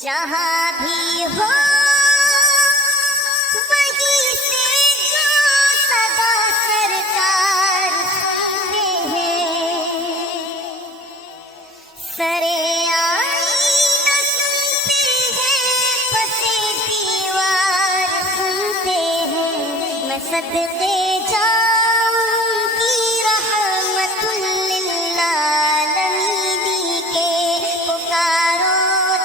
جہاں بھی ہو وہیں سے جو صدا سرکار سنتے ہیں، سرے آئینہ سنتے ہیں، پسِ دیوار سنتے ہیں، میں صدقے جاؤں کی رحمت للعالمین کے پکارو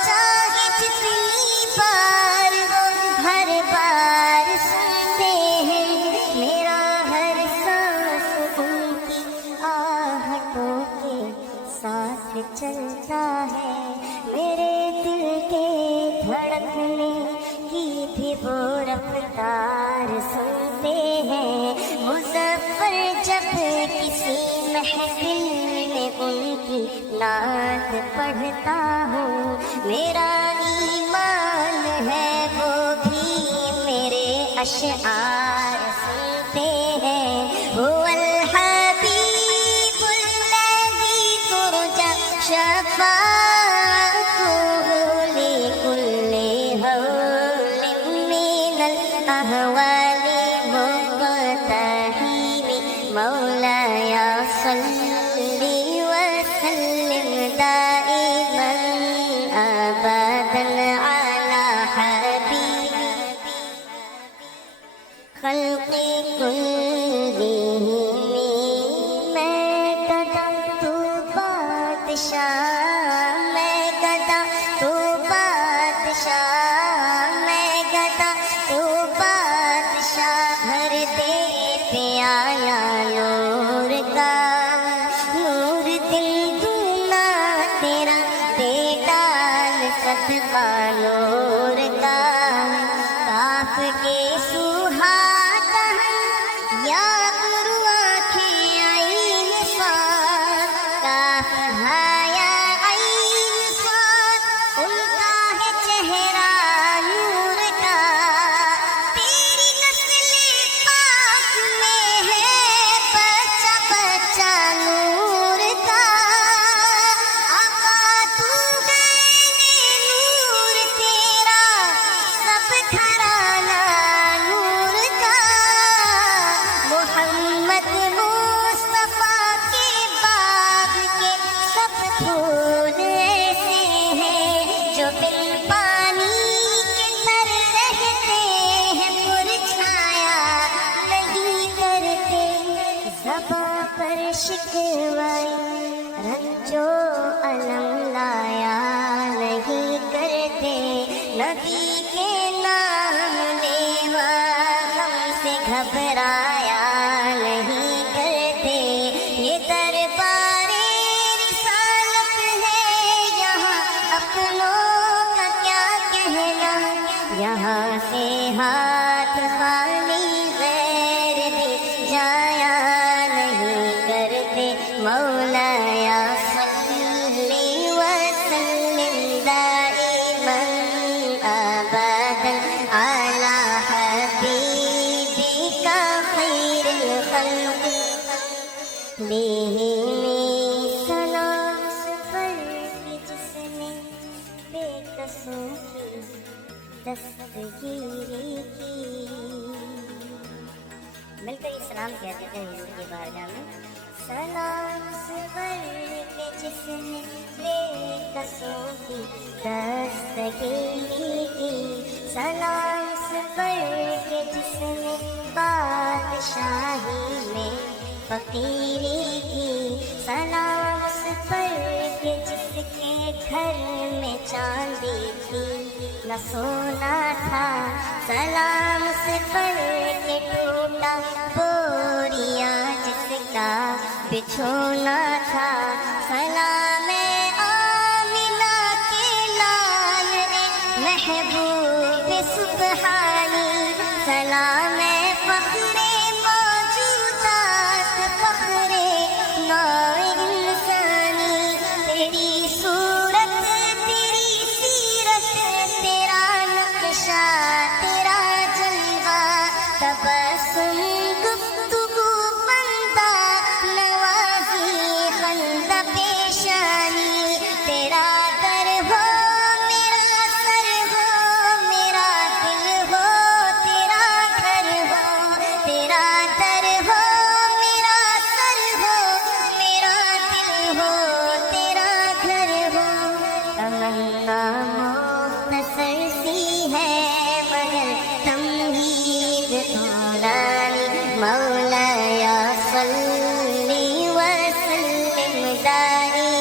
چاہے جتنی بار ہو، ہر بار سنتے ہیں، میرا ہر سانس ان کی آہٹوں کے ساتھ چلتا ہے، میرے دل کے دھڑکنے کی بھی وہ رفتار سنتے ہیں، مظفر جب کسی محفل میں ان کی نعت پڑھتا ہوں، میرا ایمان ہے وہ بھی میرے اشعار سنتے ہیں، هو الحبیب الذی ترجى شفاعته لكل هول من الأهوال مقتحم، مولاي صل وسلم دائما أبدا على حبيبك خلق كلهم، میں گدا تو بادشاہ، میں گدا تو بادشاہ، میں گدا تو بادشاہ، بھر دے پیالہ نور کا، نور دل دونا تیرا دے ڈال صدقہ نور کا، کاف کے سہاتا یا گرو آنکھیں عین صاد، کاف یا عین صاد، ان کا ہے چہرہ نور کا، تیری نسل پاک میں ہے بچہ بچہ نور کا، آقا تو ہے نور تیرا سب گھرانہ نور کا، محمد مصطفیٰ کے باغ کے سب پھول ایسے ہیں جو بن پانی کے تر رہتے ہیں، مرجھایا نہیں کرتے، زباں پر شکوائے رنج و الم لایا نہیں کرتے، نبی کے نام لیوا ہم سے گھبرایا نہیں کرتے، یہ دربار رسالت ہے یہاں اپنوں کا کیا کہنا، یہاں سے ہاتھ خالی غیر بھی جایا نہیں کرتے، مولایا صلی وسلم دائما ابدا على حبیبک خیر الخلق، سلام سفر کی جس نے بے قصوں کی دستگیری کی، مل کر یہ سلام کہتے ہیں حضور کی بارگاہ میں، سلام سفر کے جس نے بے قصوں کی دستگیری کی، سلام سفر کے جس نے بادشاہی میں فقیری کی، سلام سفر کے جس کے گھر میں چاندی تھی نہ سونا تھا، سلام سفر کے ٹوٹا بوریا جس کا بچھونا تھا، سلام آمنہ کے لال محبوب سبحانی، سلام فخر موجودات، فخر نوع انسانی، تیری صورت تیری سیرت تیرا نقشہ تیرا جلوہ، تبسم گفتگو بندہ نوازی خندہ پیشانی، تیرا در ہو میرا یاری